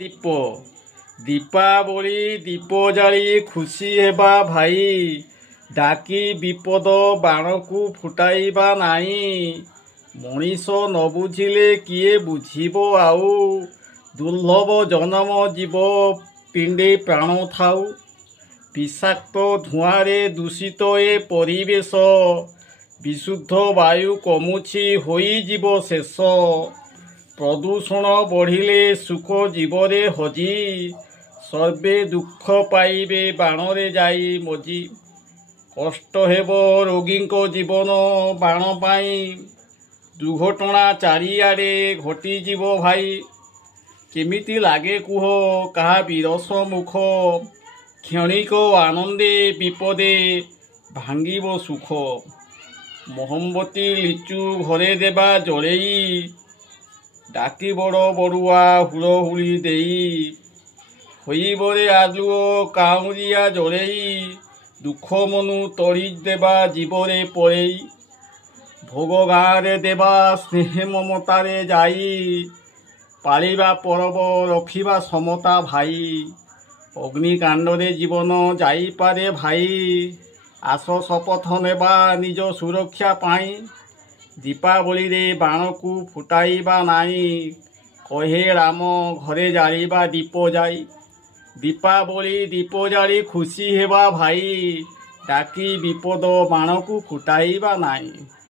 ଦୀପ ଦୀପାବଳି ଦୀପ ଜାଳି ଖୁସି ହେବା ଭାଇ, ଡାକି ବିପଦ ବାଣକୁ ଫୁଟାଇବା ନାହିଁ। ମଣିଷ ନ ବୁଝିଲେ କିଏ ବୁଝିବ ଆଉ, ଦୁର୍ଲଭ ଜନମ ଜୀବ ପିଣ୍ଡେ ପ୍ରାଣ ଥାଉ। ବିଷାକ୍ତ ଧୂଆଁରେ ଦୂଷିତ ଏ ପରିବେଶ, ବିଶୁଦ୍ଧ ବାୟୁ କମୁଛି ହୋଇଯିବ ଶେଷ। ପ୍ରଦୂଷଣ ବଢ଼ିଲେ ସୁଖ ଜୀବରେ ହଜି, ସର୍ବେ ଦୁଃଖ ପାଇବେ ବାଣରେ ଯାଇ ମଜି। କଷ୍ଟ ହେବ ରୋଗୀଙ୍କ ଜୀବନ ବାଣ ପାଇଁ, ଦୁର୍ଘଟଣା ଚାରିଆଡ଼େ ଘଟିଯିବ ଭାଇ। କେମିତି ଲାଗେ କୁହ କାହା ବିରସ ମୁଖ, କ୍ଷଣିକ ଆନନ୍ଦେ ବିପଦେ ଭାଙ୍ଗିବ ସୁଖ। ମହମବତୀ ଲିଚୁ ଘରେ ଦେବା ଜଳେଇ, ଡାକି ବଡ଼ ବଡ଼ୁଆ ହୁଳହୁଳି ଦେଇ। ହୋଇବରେ ଆଲୁଅ କାଉଁରିଆ ଜଳେଇ, ଦୁଃଖ ମନୁ ତଡ଼ି ଦେବା ଜୀବରେ ପଳେଇ। ଭୋଗ ଗାଁରେ ଦେବା ସ୍ନେହ ମମତାରେ ଯାଇ, ପାଳିବା ପରବ ରଖିବା ସମତା ଭାଇ। ଅଗ୍ନିକାଣ୍ଡରେ ଜୀବନ ଯାଇପାରେ ଭାଇ, ଆସ ଶପଥ ନେବା ନିଜ ସୁରକ୍ଷା ପାଇଁ। ଦୀପାବଳିରେ ବାଣକୁ ଫୁଟାଇବା ନାହିଁ, କହେ ରାମ ଘରେ ଜାଳିବା ଦୀପ ଯାଇ। ଦୀପାବଳି ଦୀପ ଜାଳି ଖୁସି ହେବା ଭାଇ, ଡାକି ବିପଦ ବାଣକୁ ଫୁଟାଇବା ନାହିଁ।